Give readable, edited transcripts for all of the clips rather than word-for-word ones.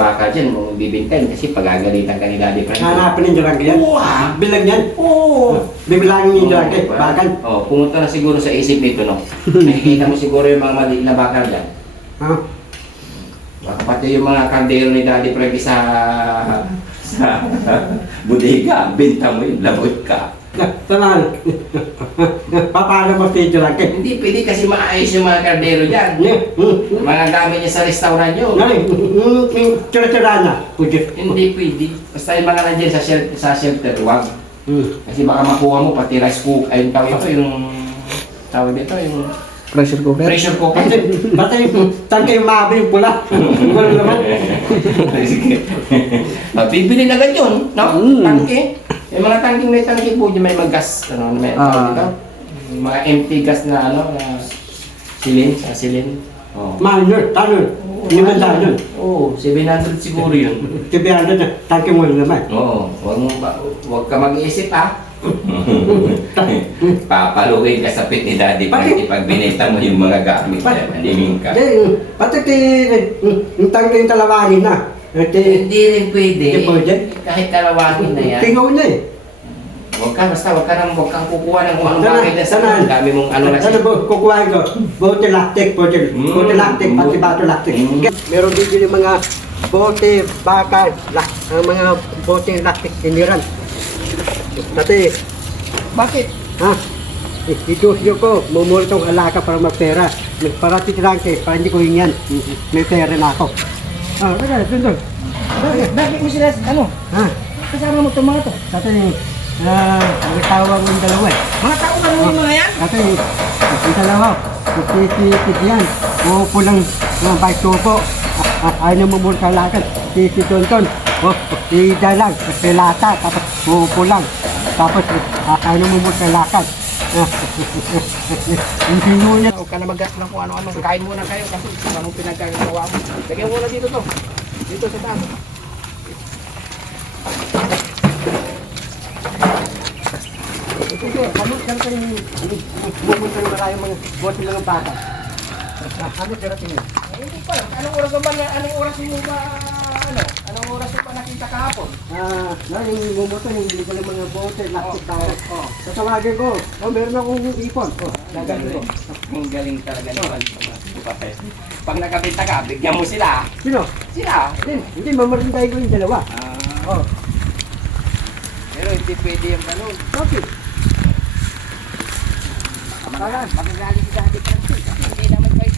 baka dyan, kung bibintayin kasi pagagalitan ka ni Daddy Frankie. Hanapin yung Durante yan? Oo, Bilang yan? Oo. Bibilangin yung Durante, diba? bakal? Oo, pumunta na siguro sa isip nito, no? Nakikita mo siguro yung mga maliit na bakal dyan. Ha? Baka pati yung mga kandero ni Daddy Frankie sa bodega, binta mo yun, lagot ka. Saan? Paano mo si Durante? Hindi pwede kasi maayos yung mga kandero dyan. Mga gamit niya sa restaurant yun. Tira-tira na. Hindi pwede. Basta yung mga nandiyan sa shelter, wag. Kasi baka makuha mo pati rice cook, ayun tawag ito, yung tawag dito, yung Pressure cooker. pressure cooker. Basta yung tangke yung mabi yung pula. Gano'n naman. Bibili na agad yun, no? Tangke. Yung mga tangking may tangke po, may mag-gas, ano, may tawag dito. Mga empty gas na ano, na silin. Oh. Minor, tanor. Hindi man dahil yun. Oo, 700 siguro yun. Tibihan na, tangke mo naman. Oo, wag ka mag-iisip papaluin ka sa pit ni Daddy Frankie pag binenta mo yung mga gamit niya, maniming ka. Pati yung tangke yung talawangin na. Hindi rin pwede. Hindi pwede? Kahit kalawangin na yan. Tingaw na eh. Huwag kang kukuha ng kung anong bakit na sa ang dami mong ano na siya. Kukuhain ko? Bote lactic, bote lactic, pati bato lactic. Meron din yung mga bote, baka, mga bote lactic, tiniran. Pati, bakit? ha? Itusiyo ko, mumuli itong alaka para magpera. Para titirangke, para hindi ko hingyan. May pera na ako. Ah, doon. Bakit mo sila, ano? Ha? Kasama mo itong mga to? Dati, may tawag yung dalawa eh. Mga tao ba yung mga yan? Dati, yung dalawa, si yan, uupo lang ng bike tupo. Ayaw na mumuli sa lakad. Si Tonton, si Dalang, si Lata, tapos uupo lang. Tapos, ayaw na mumuli sa lakad. Yung sinuya. Huwag ka na mag-gas ng kung ano-ano. Kain muna kayo kasi anong pinagkagawa mo. Lagyan mo na dito to. Dito sa taas. Ito, ano kang pumunta na tayo mga bote lang ng bata. Ano karating yun? Hindi pa. Anong oras mo ba nakita kahapon? Yung bumoto, yung hindi ko ng mga bote, plastic tayo. Tatawagin ko, meron akong ipon. Gagawin ko. Ang galing talaga naman. Pag nakabenta ka, bigyan mo sila. Sino? Sila. Hindi, mamarintay ko yung dalawa. Pero hindi pwede yung ganun. Okay. Magagaling si Daddy Frankie. Kasi hindi naman kayo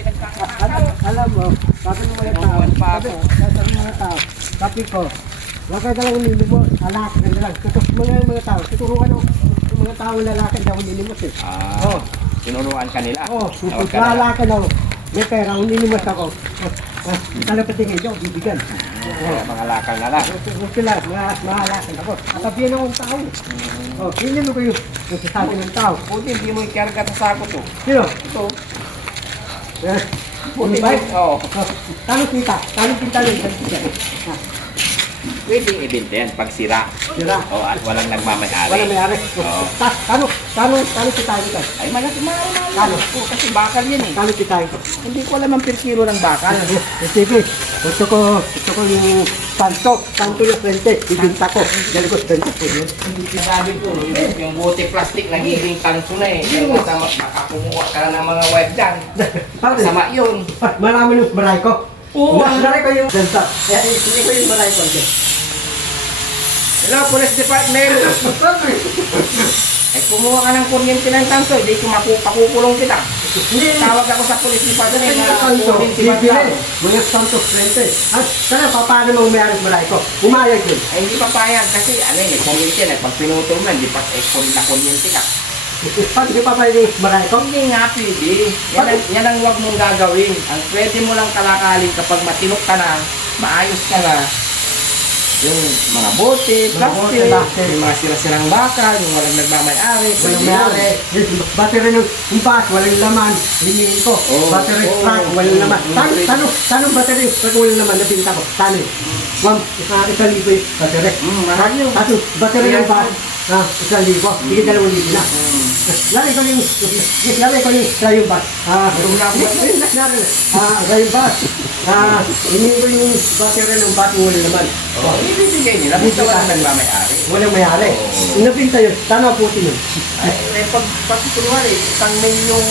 pinagkakakakaw. Alam mo, sabi ng mga tao, sabi ng mga tao, sabi ko, wag ka dalang nilimot, alak na dalang. Mga tao, tuturuan ako, yung mga tao lalaki daw nilimot eh. Tinuruan ka nila. Lalaki daw, may pera, nilimot ako. Talapatingin nyo, bibigyan. Mga lakal na lang. Huwag sila, mga alakan ako. At sabihin akong tao. Hindi mo ko yung sasabi ng tao. Buti hindi mo ikarga sa sako to. Sino? Ito. Buti ba? Oo. Tanong kita rin. Pwedeng ibenta yan pag sira. Sira. At walang nagmamayari. Wala may-ari. Tanong kita ito. Ay, malaki mahal. Kano? Kasi bakal yan eh. Tanong kita ito. Hindi ko alam ang per kilo ng bakal. Sige, gusto ko yung santo yung frente, ibinta ko. Dali ko frente po yun. Sabi ko, yung bote plastic nagiging tanso na eh. Kaya makakumuha ka na ng mga wife dyan. Sama yun. Marami yung baray ko. Oo. Baray ko yung ganda. Hindi ko yung baray ko. Hello, Police Department. Ay, kumuha ka ng kuryente ng tanso, hindi ko pakukulong kita. Tawag ako sa Police Department na kunin si Madlang. Mga santo frente. Sana paano mo umayari sa baray ko? Umayag yun. Ay, hindi papayag kasi ano eh, kuryente na. Pag pinutol mo, hindi pa na kuryente ka. Pag di papayag yung baray ko? Hindi nga pwede. Yan ang huwag mong gagawin. Ang pwede mo lang kalakalin kapag matinok ka na, maayos ka na, yung mga bote, plastic, yung mga sira-sirang bakal, yung walang nagmamayari, Walang may-ari. Battery yung bus, walang laman. Hingin ko. Battery truck, walang laman. Tanong battery pag walang laman, nabinta ko. Tanong. Isang libo yung battery. mahal yun. Battery ng bus, 1,000. Sige, 2,000 na. Lari ko yung bus. Rayong bus. Hindi ko yung battery ng bating wala naman. Oo, ibibigay nila. Basta wala nagmamayari. Walang mayari. Oo. Nabinta yun. Sana po yun. Ay, pag kunwari, 1 milyong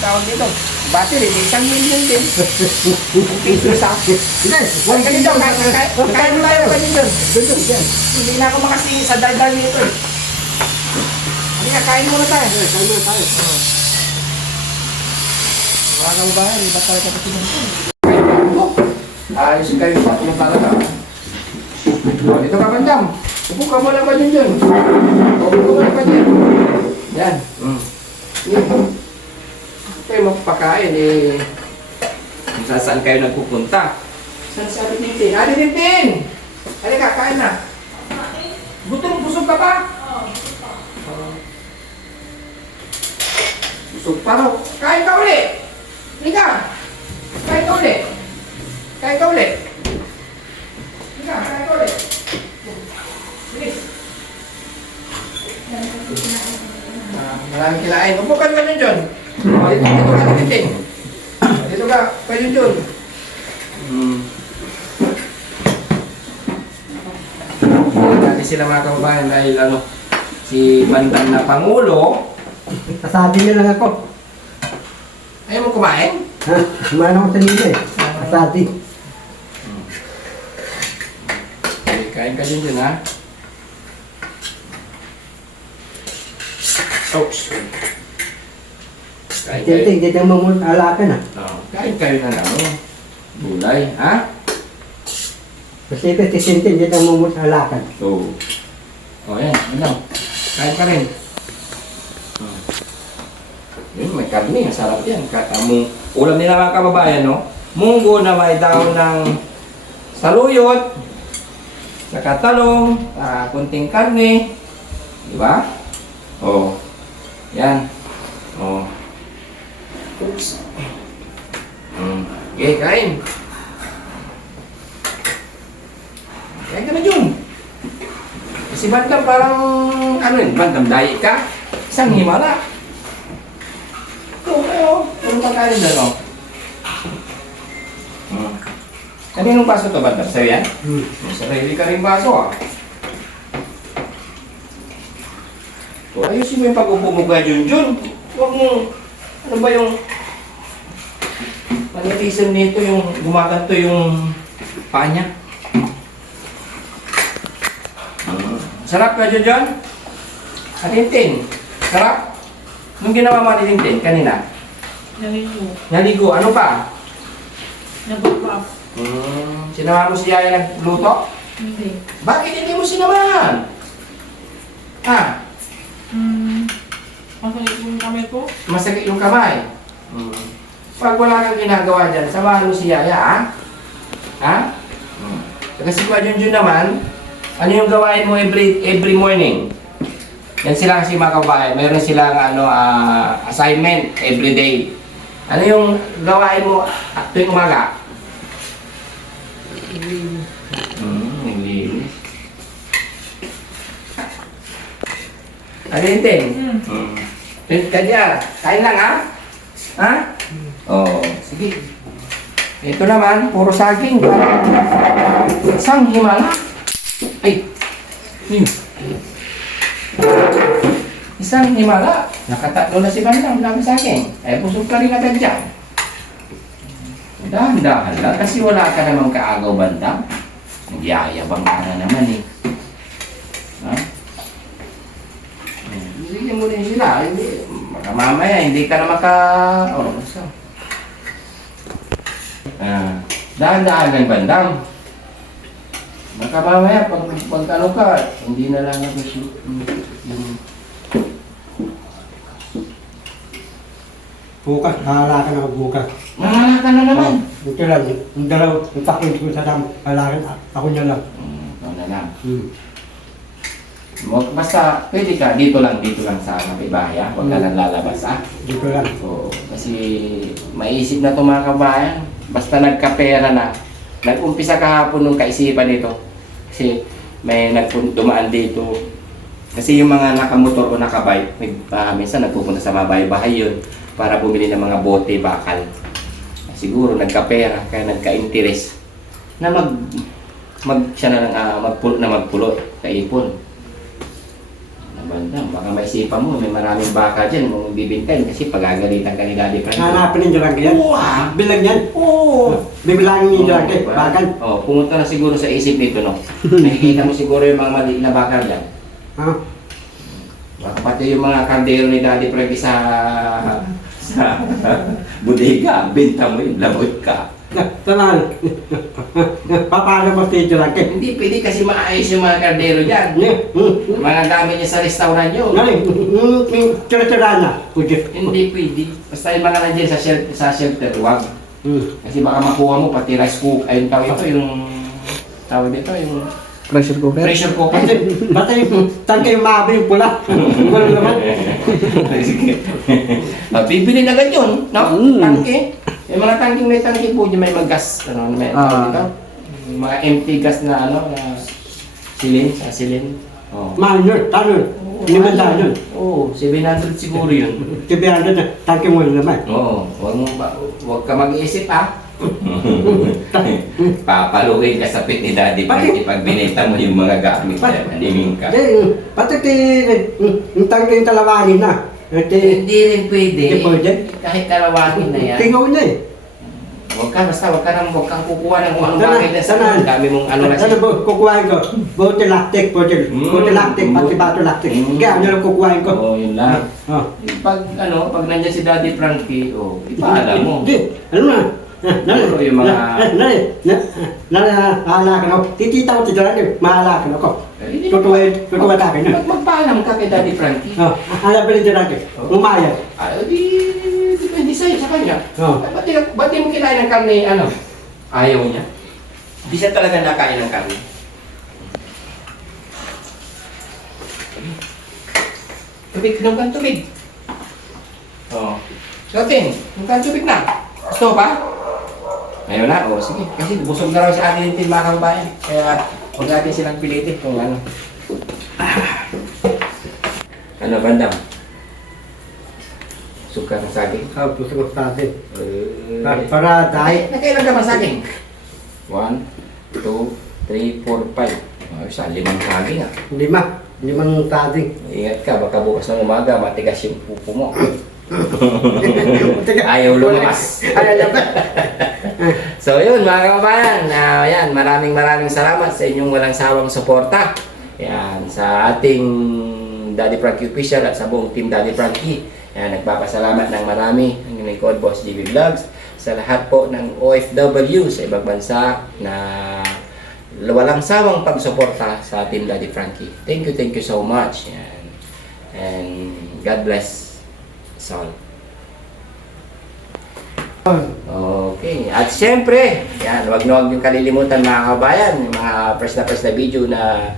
tawag dito. Battery, 1 milyon din. Ang piso sa akin. Hindi. Huwag ka dito, kain mo tayo pa dito. Doon, yan. Hindi na ako makasingin sa daldal nito eh. Halika, kain muna tayo. Kain mo tayo. Mga kababayan, iba talaga pa sinunod. Ayos kayo sa ating talaga. O, dito ka bandam. Upo ka muna ba dyan? Upo ka muna ba dyan? Yan. Yan. Kayo magpakain eh. Kung saan kayo nagpupunta. Saan si Ate Tintin? Ate Tintin! Halika, kain na. Gutom, busog ka pa? Oo. Busog pa raw. Kain ka ulit! Halika! Kain ka ulit! Kain ka ulit! Halika, kain ka ulit! Bilis! Maraming kilain. Upo ka naman yun, John. Dito ka, Tintin. Dito ka, kayo, John. Dati sila mga kababayan dahil si Bandam na Pangulo. Kasabi niya lang ako. Ayaw mo kumain? Ha? Kumain ako sa nila eh. Kasabi. Okay, kain ka din dun, ha? Ouch! Kain kayo. Tinting, dito ang mga alakan ah. Kain kayo na lang. Gulay, ha? Kasi ito, titintin, dito ang mga alakan. So, yan. Ano? Kain ka rin. Yun, may karne. Masarap yan. Ulam nila mga kababayan, no? Munggo na may daon ng saluyot, saka talong, kunting karne. Di ba? Yan. Oops. Okay, kain. Kain ka na dyan. Si Bandam parang, Bandam, dahi ka? Isang himala. Puro ka kanin doon, o. Kaninong baso to, Bandam? Sa'yo yan? May sarili ka rin baso, ah. Ayusin mo yung pag-upo mo kaya, Junjun. Huwag mo, ano ba yung manitisan nito, yung gumaganto yung paa niya. Sarap ka, Junjun? Atintin, sarap? Anong ginawa mo, Atintin, kanina? Naligo. Naligo, ano pa? Nag-up. Sinama mo si Yaya nagluto? Hindi. Bakit hindi mo sinamahan? Ha? Masakit yung kamay ko. Masakit yung kamay. Pag wala kang ginagawa dyan, samahan mo si Yaya, ha? Ha? Kasi Kuya Junjun naman, ano yung gawain mo every morning? Yan sila kasi mga kababayan, mayroon silang assignment every day. Ano yung gawain mo tuwing umaga? Naglinis. Alintin? Kanya, kain lang, ha? Ha? Sige. Ito naman, puro saging. Isang himala. Ay! Yun. Isang himala. Nakatatlo na si Bandam, dami saging. Ay, busog ka rin agad dyan. Dahan-dahan lang, kasi wala ka namang kaagaw, Bandam. Nagyayabang ka na naman, eh. Ha? Bigyan mo rin sila. Hindi, baka mamaya, hindi ka na basta. Dahan-dahan lang, Bandam. Baka mamaya, pag ka, hindi na lang nag-shoot. Bukas, hahalakan ako bukas. Mahala ka na naman. Ito lang, yung dalaw, yung takin ko sa halakan, ako niya lang. Ikaw na lang. Basta, pwede ka, dito lang sa kapitbahay, ha? Huwag ka lang lalabas, ha? Dito lang. So, kasi maisip na ito mga kabayan. Basta nagkapera na. Nag-umpisa kahapon nung kaisipan nito. Kasi may dumaan dito. Kasi yung mga nakamotor o nakabike, minsan nagpupunta sa mga bahay-bahay yun para bumili ng mga bote, bakal. Kasi siguro nagkapera, kaya nagka-interest na siya na lang magpulot, kaipon. Bandam, baka may sipa mo, may maraming baka dyan kung bibintayin kasi pagagalitan ka ni Daddy Frankie. Hanapin yung jalangke yan. Oo, Bilang yan. Oo. Bibilangin yung jalangke. diba? Bakan. Oh, pumunta na siguro sa isip nito, no? Nakikita mo siguro yung mga maliit na baka dyan. Ha? Baka pati yung mga kaldero ni Daddy Frankie sa bodega, benta mo yun, lagot ka. Tanan. Paano mo sa jalangke? Hindi pwede kasi maayos yung mga kaldero dyan. Mga gamit niya sa restaurant nyo. Ngayon, tira-tira na. Pwede. Hindi pwede. Basta yung mga nandiyan sa shelter, huwag. Kasi baka makuha mo pati rice cooker. Ayun tawag ito, yung tawag dito, yung Pressure cooker? pressure cooker. Basta yung tangke yung mabi yung pula. Wala naman. Bibili na ganyan, no? Tangke. Yung mga tangking may tangke po, yung may mag-gas, ano, may tawag dito. Yung mga empty gas na ano, na silin. Oh. Manyor, tanong. 500 yun. Oo, 700 siguro yun. 700 na tangke mo naman. Oo, huwag ka mag-iisip ha. Papaluin ka sa pit ni Daddy Frankie pag binenta mo yung mga gamit niya, animing ka. Pati yung tangke yung talawangin na. Hindi rin pwede. Hindi pwede? Kahit kalawangin na yan. Tingaw na eh. Huwag kang kukuha ng kung anong Sana, bagay na sa sana. dami mong ano na Ano ba kukuhain ko? Bote lactic, bote lactic, pati bato lactic. Kaya ano lang kukuhain ko? Oo, yun lang. Oh. Pag nandyan si Daddy Frankie, ipaalam mo. Hindi, ano na? Siguro yung mga... Nahalakan ako. Titita ko titira ko, mahalakan ako. Tutuwa tayo na. Magpaalam ka kay Daddy Frankie. Oh, hanap rin dyan natin. Umayag. Depende sa'yo, sa kanya. Oh. Ba't di mo kinain ng karne, ayaw niya? Di siya talaga nakain ng karne. Tubig, inom kang tubig. Oo. Sotin, inom kang tubig na. Gusto mo pa? Ayaw na? Oo, sige. Kasi busog na raw sa atin yung team mga kabayan. Kaya huwag natin silang pilitin kung ano. Ano, bandam? Suka ng saging? Gusto ko sa atin. Para dahil. Nakailan ka ba saging? 1, 2, 3, 4, 5. Isa, 5 saging ah. Limang tading. Ingat ka, baka bukas ng umaga matigas yung pupo mo. Ayaw lumabas. So yun mga kababayan, yan, maraming salamat sa inyong walang sawang suporta. Yan, sa ating Daddy Frankie Official at sa buong team Daddy Frankie. Yan, nagpapasalamat ng marami ang likod Boss GB Vlogs sa lahat po ng OFW sa ibang bansa na walang sawang pagsuporta sa team Daddy Frankie. Thank you so much. Yan. And God bless us all. Okay. At syempre, yan, wag niyong kalilimutan mga kabayan, yung mga press na video na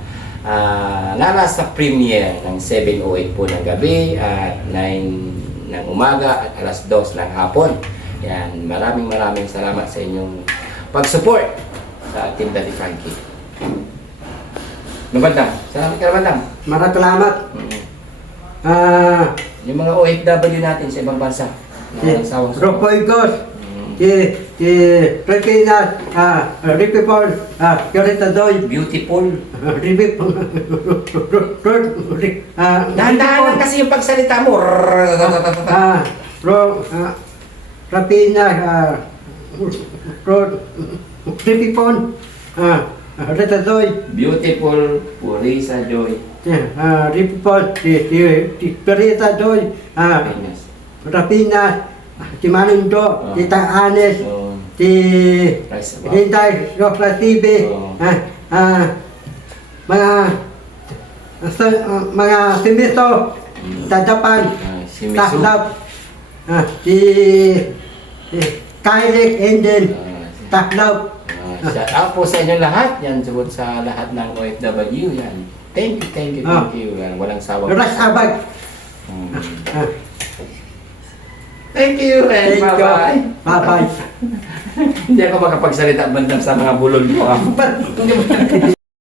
nasa premiere ng 7:08 po ng gabi at 9 ng umaga at alas 2 ng hapon. Yan, maraming salamat sa inyong pag-support sa Team Daddy Frankie. Bandam, salamat ka Bandam. Maraming salamat. Yung mga OFW natin sa ibang bansa. Ropoy Gos. Regina, Ripipol, Yoritadoy. Beautiful. Dahan-dahan lang kasi yung pagsalita mo. Rapina, Ripipon, Ritadoy. Beautiful, Purisa Joy. Ripipon, Perita Doy, Rapina, si Manindo, si Anes, si Hinday, Rokla TV, mga Simiso, sa Japan, Taklap, si Kailik, Indian, Taklap. Shout out po sa inyo lahat. Yan, subot sa lahat ng OFW. Yan. Thank you. Yan, walang sawang. Ras Abag. Thank you and bye-bye. Bye-bye. Hindi ako makapagsalita bandang sa mga bulol mo.